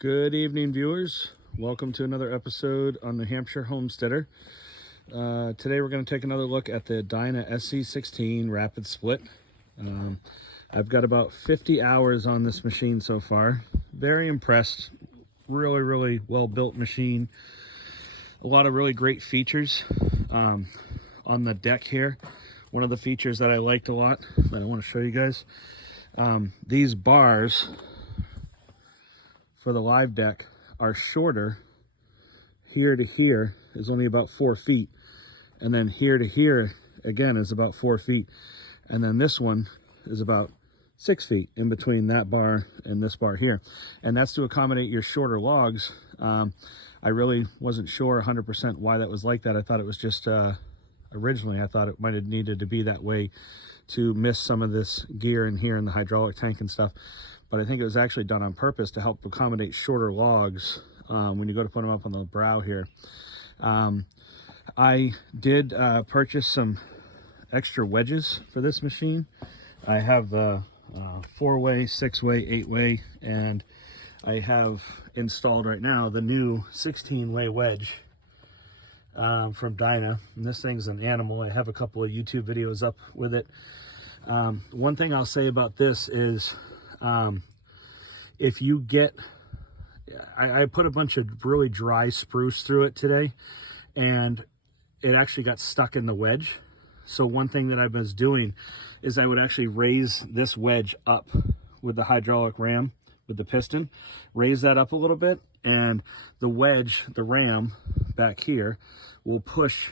Good evening, viewers. Welcome to another episode on New Hampshire Homesteader. Today we're going to take another look at the Dyna SC-16 Rapid Split. I've got about 50 hours on this machine so far. Very impressed. Really well built machine. A lot of really great features on the deck here. One of the features that I liked a lot that I want to show you guys, these bars for the live deck are shorter. Here to here is only about 4 feet, and then here to here again is about 4 feet, and then this one is about 6 feet in between that bar and this bar here, and that's to accommodate your shorter logs. I really wasn't sure 100% why that was like that. I thought it was just originally I thought it might have needed to be that way to miss some of this gear in here in the hydraulic tank and stuff, but I think it was actually done on purpose to help accommodate shorter logs when you go to put them up on the brow here. I did purchase some extra wedges for this machine. I have 4-way, 6-way, 8-way, and I have installed right now the new 16-way wedge from Dyna. And this thing's an animal. I have a couple of YouTube videos up with it. One thing I'll say about this is if you get, I put a bunch of really dry spruce through it today, and it actually got stuck in the wedge. So one thing that I was doing is I would actually raise this wedge up with the hydraulic ram, with the piston, raise that up a little bit, and the wedge, the ram back here, will push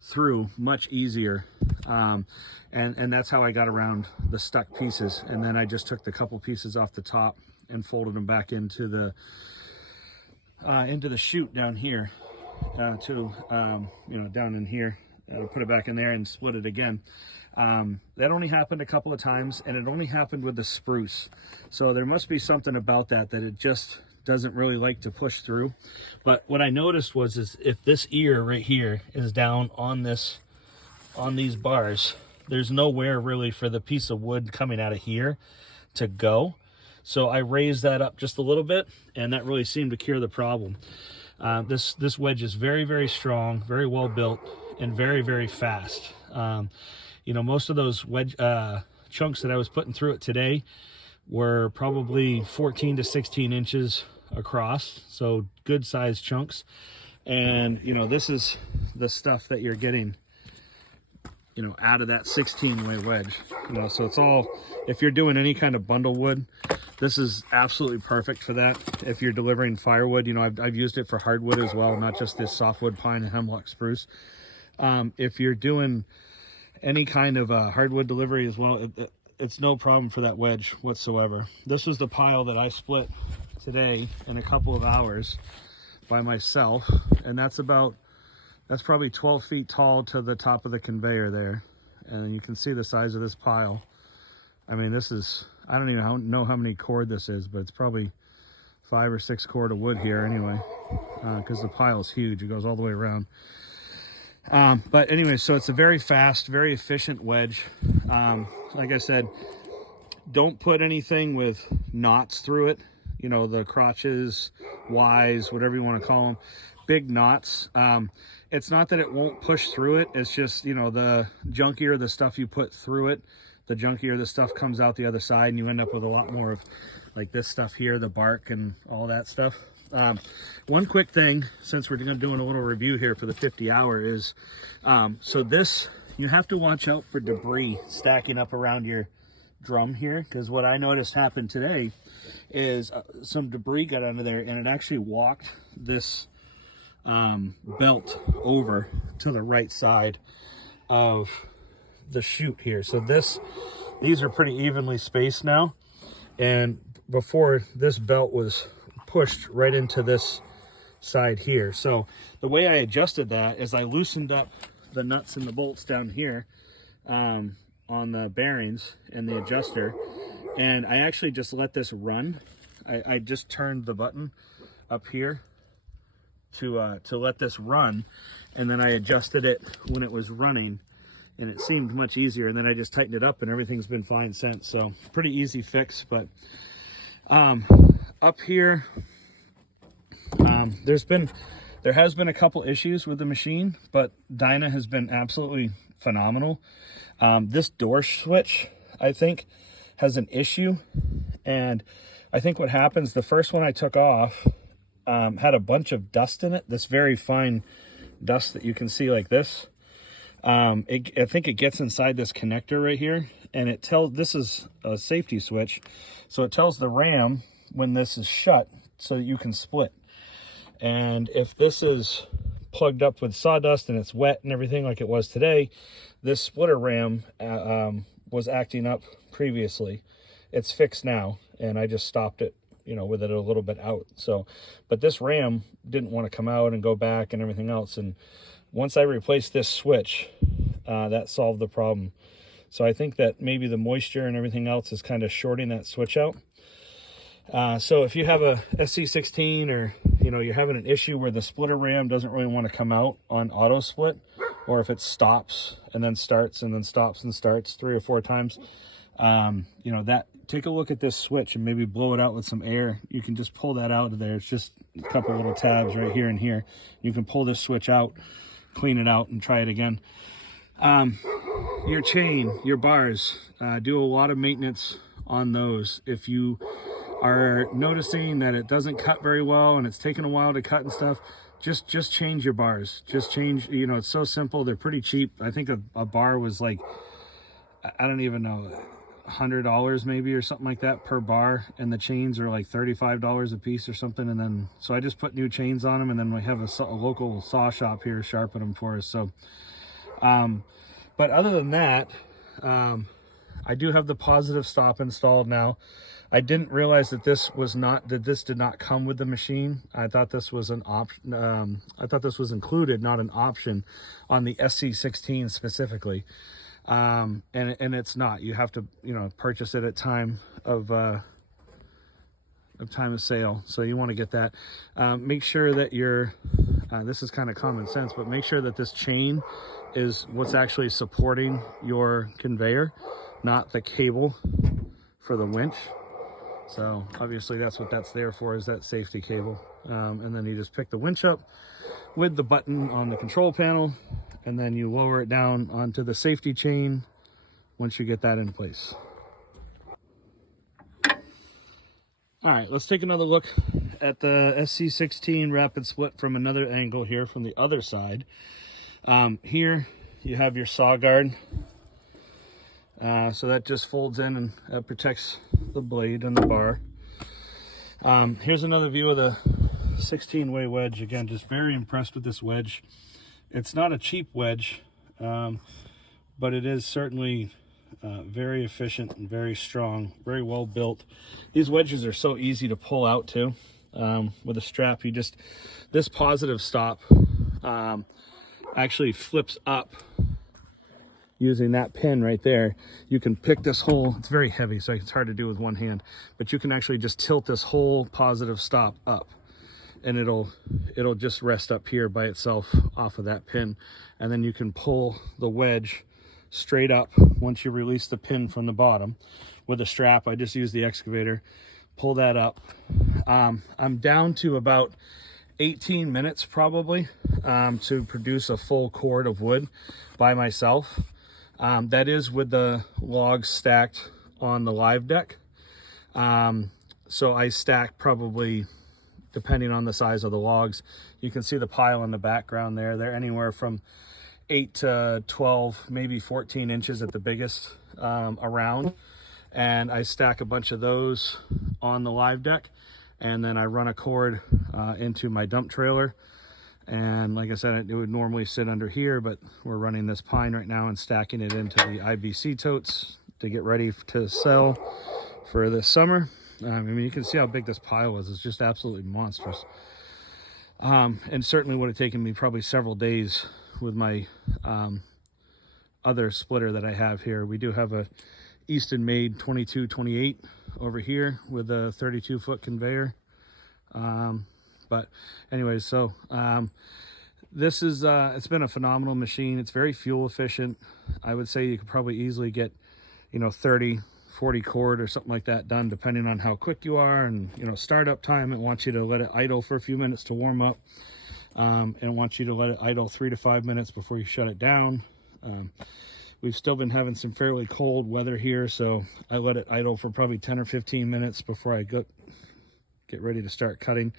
through much easier. And that's how I got around the stuck pieces. And then I just took the couple pieces off the top and folded them back into the chute down here, down in here. Put it back in there and split it again. That only happened a couple of times, and it only happened with the spruce. So there must be something about that it just doesn't really like to push through. But what I noticed was if this ear right here is down on these bars, there's nowhere really for the piece of wood coming out of here to go. So I raised that up just a little bit, and that really seemed to cure the problem. This wedge is very strong, very well built, and very fast. Most of those wedge chunks that I was putting through it today were probably 14 to 16 inches across, so good sized chunks. And this is the stuff that you're getting out of that 16-way wedge. So it's all, if you're doing any kind of bundle wood, this is absolutely perfect for that. If you're delivering firewood, I've used it for hardwood as well, not just this softwood pine and hemlock spruce. If you're doing any kind of hardwood delivery as well, it's no problem for that wedge whatsoever. This was the pile that I split today in a couple of hours by myself, and that's probably 12 feet tall to the top of the conveyor there. And you can see the size of this pile. I mean, this is, I don't even know how many cord this is, but it's probably 5 or 6 cord of wood here anyway, because the pile is huge. It goes all the way around. But anyway, so it's a very fast, very efficient wedge. Like I said, don't put anything with knots through it. The crotches, Ys, whatever you want to call them, big knots. It's not that it won't push through it. It's just, the junkier the stuff you put through it, the junkier the stuff comes out the other side, and you end up with a lot more of like this stuff here, the bark and all that stuff. One quick thing, since we're doing a little review here for the 50 hour is, so this, you have to watch out for debris stacking up around your drum here, because what I noticed happened today is some debris got under there, and it actually walked this belt over to the right side of the chute here. So these are pretty evenly spaced now, and before, this belt was pushed right into this side here. So the way I adjusted that is I loosened up the nuts and the bolts down here on the bearings and the adjuster, and I actually just let this run. I just turned the button up here to let this run, and then I adjusted it when it was running, and it seemed much easier, and then I just tightened it up, and everything's been fine since. So pretty easy fix. But up here there has been a couple issues with the machine, but Dyna has been absolutely phenomenal. This door switch, I think, has an issue, and I think what happens, the first one I took off had a bunch of dust in it, this very fine dust that you can see like this. I think it gets inside this connector right here, and it tells, this is a safety switch, so it tells the RAM when this is shut so that you can split. And if this is plugged up with sawdust and it's wet and everything like it was today, this splitter RAM was acting up previously. It's fixed now, and I just stopped it, you know, with it a little bit out. So, but this RAM didn't want to come out and go back and everything else. And once I replaced this switch, that solved the problem. So I think that maybe the moisture and everything else is kind of shorting that switch out. So if you have a SC-16, or, you know, you're having an issue where the splitter RAM doesn't really want to come out on auto split, or if it stops and then starts and then stops and starts 3 or 4 times, you know, that, take a look at this switch and maybe blow it out with some air. You can just pull that out of there. It's just a couple little tabs right here and here. You can pull this switch out, clean it out, and try it again. Your chain, your bars, do a lot of maintenance on those. If you are noticing that it doesn't cut very well and it's taking a while to cut and stuff, just change your bars. Just change, you know, it's so simple. They're pretty cheap. I think a bar was like, I don't even know, $100 maybe or something like that per bar, and the chains are like $35 a piece or something. And then, so I just put new chains on them, and then we have a local saw shop here sharpen them for us. So but other than that, I do have the positive stop installed now. I didn't realize that this did not come with the machine. I thought this was an option. I thought this was included, not an option, on the SC-16 specifically. And it's not. You have to, you know, purchase it at time of sale. So you want to get that. Make sure that your this is kind of common sense, but make sure that this chain is what's actually supporting your conveyor, not the cable for the winch. So obviously that's what that's there for, is that safety cable. And then you just pick the winch up with the button on the control panel, and then you lower it down onto the safety chain once you get that in place. All right, let's take another look at the SC-16 Rapid Split from another angle here, from the other side. Here you have your saw guard. So that just folds in and that protects the blade and the bar. Here's another view of the 16-way wedge. Again, just very impressed with this wedge. It's not a cheap wedge, but it is certainly very efficient and very strong, very well built. These wedges are so easy to pull out too. With a strap, you just, this positive stop actually flips up using that pin right there. You can pick this whole, it's very heavy, so it's hard to do with one hand, but you can actually just tilt this whole positive stop up, and it'll just rest up here by itself off of that pin. And then you can pull the wedge straight up once you release the pin from the bottom with a strap. I just use the excavator, pull that up. I'm down to about 18 minutes probably to produce a full cord of wood by myself. That is with the logs stacked on the live deck. So I stack probably, depending on the size of the logs, you can see the pile in the background there. They're anywhere from 8 to 12, maybe 14 inches at the biggest around. And I stack a bunch of those on the live deck, and then I run a cord into my dump trailer. And like I said, it would normally sit under here, but we're running this pine right now and stacking it into the IBC totes to get ready to sell for this summer. I mean, you can see how big this pile is. It's just absolutely monstrous. And certainly would have taken me probably several days with my other splitter that I have here. We do have a Easton made 2228 over here with a 32-foot conveyor. But anyways, so this is it's been a phenomenal machine. It's very fuel efficient. I would say you could probably easily get, you know, 30 40 cord or something like that done, depending on how quick you are. And, you know, startup time, it wants you to let it idle for a few minutes to warm up. And it wants you to let it idle 3 to 5 minutes before you shut it down. We've still been having some fairly cold weather here, so I let it idle for probably 10 or 15 minutes before I get ready to start cutting.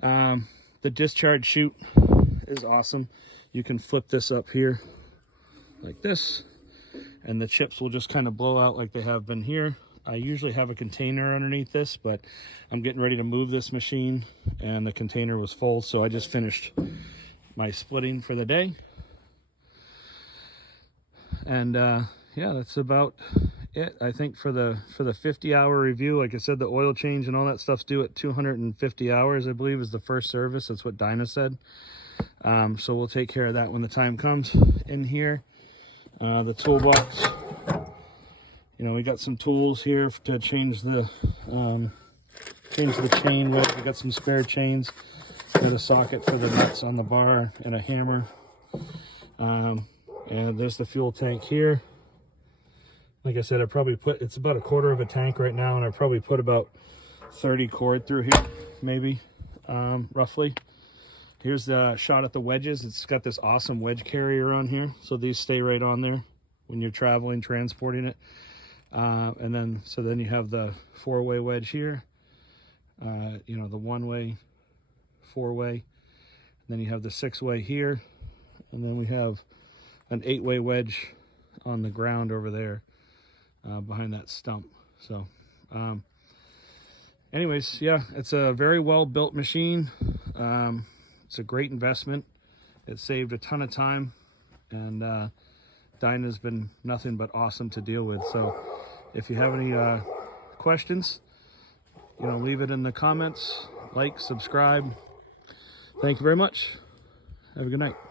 The discharge chute is awesome. You can flip this up here like this, and the chips will just kind of blow out like they have been here. I usually have a container underneath this, but I'm getting ready to move this machine and the container was full, so I just finished my splitting for the day. And yeah, that's about it. I think for the 50-hour review, like I said, the oil change and all that stuff's due at 250 hours, I believe, is the first service. That's what Dyna said. So we'll take care of that when the time comes. In here, the toolbox, you know, we got some tools here to change the chain with. We got some spare chains, got a socket for the nuts on the bar, and a hammer. And there's the fuel tank here. Like I said, it's about a quarter of a tank right now, and I probably put about 30 cord through here, maybe, roughly. Here's the shot at the wedges. It's got this awesome wedge carrier on here, so these stay right on there when you're traveling, transporting it. And then you have the 4-way wedge here, you know, the 1-way, 4-way, and then you have the 6-way here, and then we have an 8-way wedge on the ground over there, behind that stump. So anyways, yeah, it's a very well built machine. It's a great investment. It saved a ton of time, and Dyna's been nothing but awesome to deal with. So if you have any questions, you know, leave it in the comments, like, subscribe. Thank you very much. Have a good night.